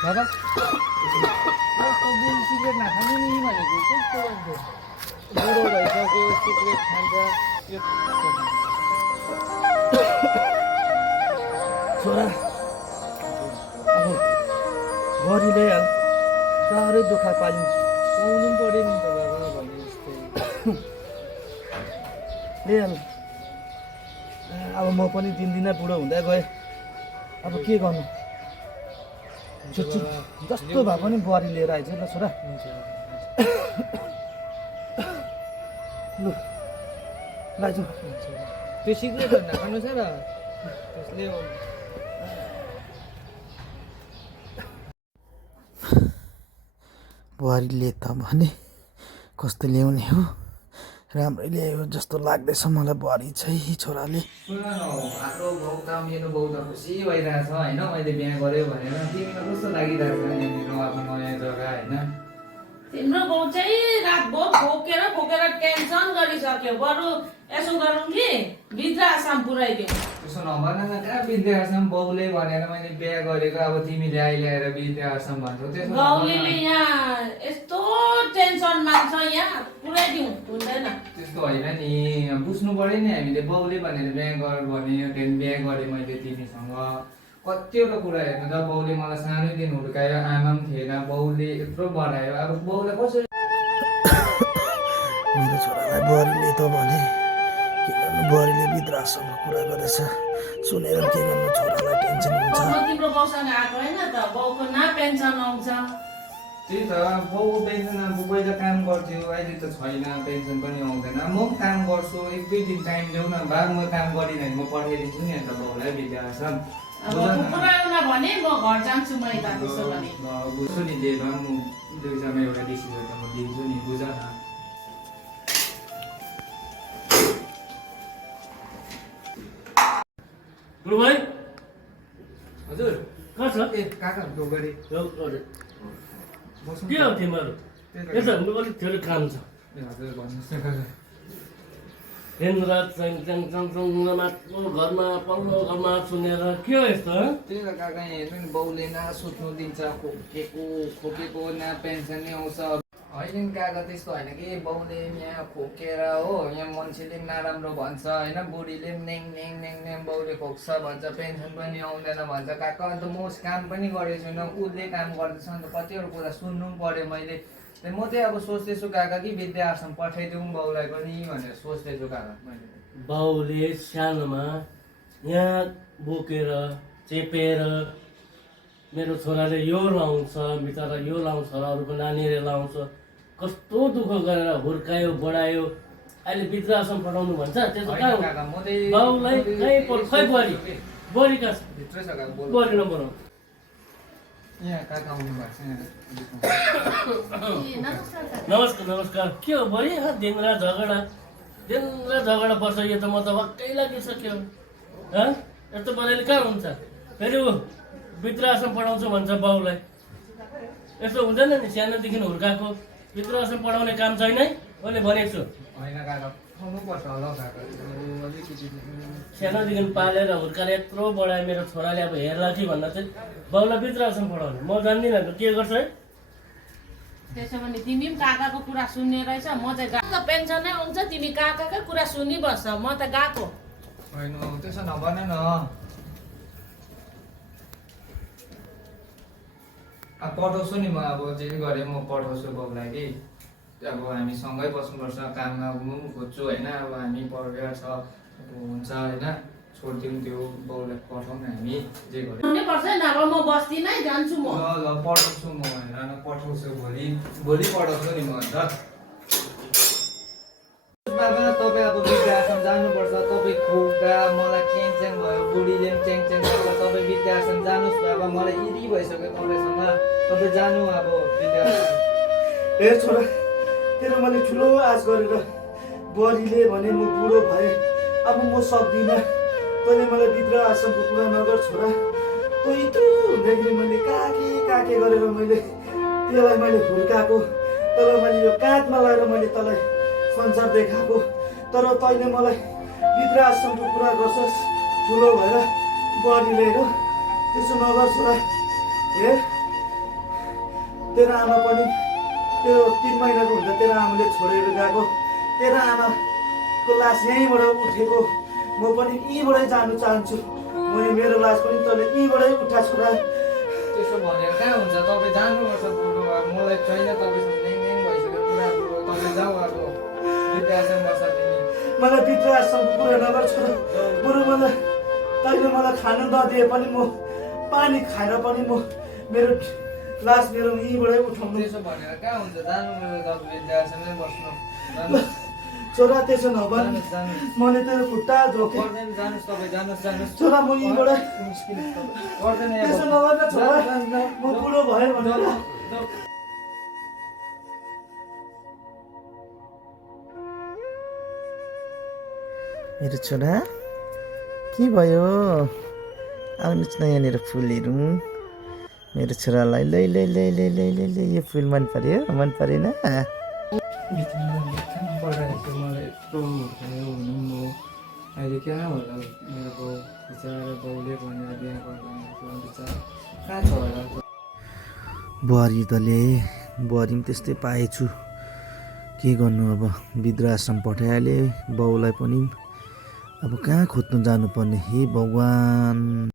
बाबा सिगरेट नखानु नि भनेको कस्तो बुढो भइसक्यो सिगरेट खान्छ छोरा अब गरिले हाल साह्रै दुःख पाइन् पाउनु पनि पऱ्यो नि त बाबा भने जस्तै हाल अब म पनि दिनदिनै बुढो हुँदै गएँ अब के गर्नु जस्तो भए पनि बुहारी लिएर आइज ल छोरा लु लाइजु त्यो सिगरेटहरू नखानु छ र त्यसले बुहारीले त भने कस्तो ल्याउने हो राम्रै ल्यायो जस्तो लाग्दैछ मलाई बुहारी चाहिँ छोराले सुन न हाम्रो बाउ त मेरो बाउ त खुसी भइरहेछ होइन मैले बिहा गरेँ भनेर तिमीलाई कस्तो लागिरहेछ यहाँनिर अब नयाँ जग्गा होइन तिम्रो बाउ चाहिँ रातभर खोकेर खोकेर टेन्सन गरिसक्यो बरु यसो गरौँ कि वृद्धाश्रम पुऱ्याइदिउँ त्यसो नभन न कहाँ वृद्धाश्रम बाउले भनेर मैले बिहा गरेको अब तिमीले अहिले आएर वृद्धाश्रम भन्छौ त्यसो गाउँले यहाँ यस्तो टेन्सन मान्छ यहाँ पुऱ्याइदिउँ हुँदैन त्यस्तो होइन नि बुझ्नु पर्यो नि हामीले बाउले भनेर बिहा गर भने त्यहाँदेखि बिहा गरेँ मैले तिमीसँग कतिवटा कुरा हेर्नु त बाउले मलाई सानैदेखि हुर्कायो आमा पनि थिएन बाउले यत्रो बढायो अब बाउलाई कसरी मेरो छोरालाई बुहारीले त भने के गर्नु बुहारीले वृद्धाश्रमको कुरा गरेछ सुनेर के गर्नु छोरालाई टेन्सन हुन्छ म तिम्रो बाउसँग आएको होइन त बाउको न पेन्सन आउँछ त्यही त बाउ पेन्सन अब पहिला काम गर्थ्यो अहिले त छैन पेन्सन पनि आउँदैन म पनि काम गर्छु एक दुई दिन टाइम देऊ न बा म काम गरिनँ भने म पठाइदिन्छु नि अन्त बाउलाई वृद्धाश्रम अब पुऱ्याउन भने म घर जान्छु मैले त्यसो भने बुझ्छु नि जे भए म दुईजना एउटा डिसिजन त म दिन्छु नि बुझ न गुरु भाइ हजुर कहाँ छ ए काकाहरूको गरी के हो तिमीहरू यसो हाम्रो अलिक धेरै काम छ ए हजुर भन्नुहोस् न काका दिनरात माथिल्लो घरमा पल्लो घरमा सुनेर के हो यस्तो त्यही त काका हेर्नु नि बाउले न सुत्नु दिन्छ खोकेको न पेन्सन नै आउँछ होइन नि काका त्यस्तो होइन कि बाउले यहाँ खोकेर हो यहाँ मान्छेले पनि नराम्रो भन्छ होइन बुढीले पनि नेङ नेङ नेङ नेङ बाउले खोक्छ भन्छ पेन्सन पनि आउँदैन भन्छ काका अन्त म काम पनि गरेको छुइनँ उसले काम गर्दैछ अन्त कतिवटा कुरा सुन्नु पनि पऱ्यो मैले म चाहिँ अब सोच्दैछु काका कि वृद्धाश्रम पठाइदिउँ बाउलाई पनि भनेर सोच्दैछु काका मैले बाउले सानोमा यहाँ बोकेर चेपेर मेरो छोराले यो लाउँछ बिचरा यो लाउँछ अरूको नानीले लाउँछ कस्तो दुःख गरेर हुर्कायो बढायो अहिले वृद्धाश्रम पठाउनु भन्छ त्यसो कहाँ काका म चाहिँ बाउलाई कहीँ खै बुहारी बुहारी कहाँ छ भित्रै छ काका बोल्नु बुहारी नम्बर हो यहाँ काका आउनु भएको छ नमस्कार नमस्कार के हो बढी दिनरात झगडा पर्छ यो त म त वाक्कै लागिसक्यो यस्तो बनाइले कहाँ हुन्छ फेरि ऊ वृद्धाश्रम पढाउँछु भन्छ बाउलाई यस्तो हुँदैन नि सानोदेखि हुर्काएको वृद्धाश्रम पढाउने काम छैन है मैले भनेको छु होइन काका पाउनुपर्छ होला हौ काका अलिकति सानोदेखि पालेर हुर्काएर यत्रो बढायो मेरो छोराले अब हेर्ला कि भन्दा चाहिँ बाउलाई वृद्धाश्रम पढाउने म जान्दिनँ त के गर्छ है त्यसो भने तिमी पनि काकाको कुरा सुन्ने रहेछ म चाहिँ गएको पेन्सन नै आउँछ तिमी काकाकै कुरा सुनिबस्छ म त गएको होइन त्यसो नभन न अब पठाउँछु नि म अब जे गरेँ म पठाउँछु बाउलाई कि अब हामी सँगै बस्नुपर्छ काममा म पनि खोज्छु होइन अब हामी परिवार छ अब हुन्छ होइन छोडिदिउँ त्यो बाउलाई पठाउँ न हामी जे गरेँ सुन्नै पर्छ नि अब म बस्दिनँ है जान्छु म ल पठाउँछु म होइन पठाउँछु भोलि पठाउँछु नि म अन्त बाबा तपाईँ अब वृद्धाश्रम जानुपर्छ तपाईँ खोक्दा मलाई च्याङ भयो बुढीले पनि च्याङ गर्छ तपाईँ वृद्धाश्रम जानुहोस् बाबा मलाई इरी भइसक्यो तपाईँसँग तपाईँ जानु अब वृद्धाश्रम ए छोरा तेरो मैले ठुलो आश गरेर बुहारीले भने म बुढो भएँ अब म सक्दिनँ तैँले मलाई वृद्धाश्रमको कुरा नगर छोरा तँ यत्रो हुँदाखेरि मैले काके गरेर मैले त्यसलाई मैले हुर्काएको तर मैले यो काँधमा लगाएर मैले तँलाई संसार देखाएको तर तैँले मलाई वृद्धाश्रमको कुरा गर्छस् ठुलो भएर बुहारी लिएर त्यसो नगर छोरा हेर तेरो आमा पनि त्यो 3 महिनाको हुँदा तेरो आमाले छोडेर गएको, तेरो आमाको लास यहीँबाट उठेको, म पनि यहीँबाटै जानु चाहन्छु। मेरो लास पनि तैँले यहीँबाटै उठा छोरा। त्यसो भनेर कहाँ हुन्छ, तपाईँ जानुपर्छ बुढो। मलाई छैन तपाईँसँग ल्याङ भइसक्यो पुरा बुढो। तपाईँ जाऊ अब वृद्धाश्रम बस्छ तिमी। मलाई वृद्धाश्रमको कुरा नगर छोरा। बरु तैँले मलाई खानु नदिए पनि म पानी खाएर पनि म मेरो लास मेरो यहीँबाटै उठाउनु। त्यसो भनेर कहाँ हुन्छ, जानुपर्छ तपाईँ वृद्धाश्रममै बस्नु। छोरा त्यसो नभन, जानुहोस् मैले तेरो खुट्टा धोकेँ। पर्दैन, जानुहोस् तपाईँ, जानुहोस्। छोरा म यहीँबाटै पर्दैन त्यसो नगर न छोरा, म बुढो भएँ भनेर। मेरो छोरा के भयो? आउनुहोस् न यहाँनिर फुल हेरौँ मेरो छोरालाई। लै लै लै लै लै लै लै यो फुल मन पर्यो, मन परेन? मलाई यत्रो हुर्कायो हुनु म अहिले कहाँ होला मेरो बाउ बिचरा। बाउले भनेर बिहा गर्दा बिचरा कहाँ छ होला। बुहारी त ल्याएँ, बुहारी पनि त्यस्तै पाएछु। के गर्नु अब, वृद्धाश्रम पठाइहालेँ। बाउलाई पनि अब कहाँ खोज्नु जानुपर्ने, हे भगवान्।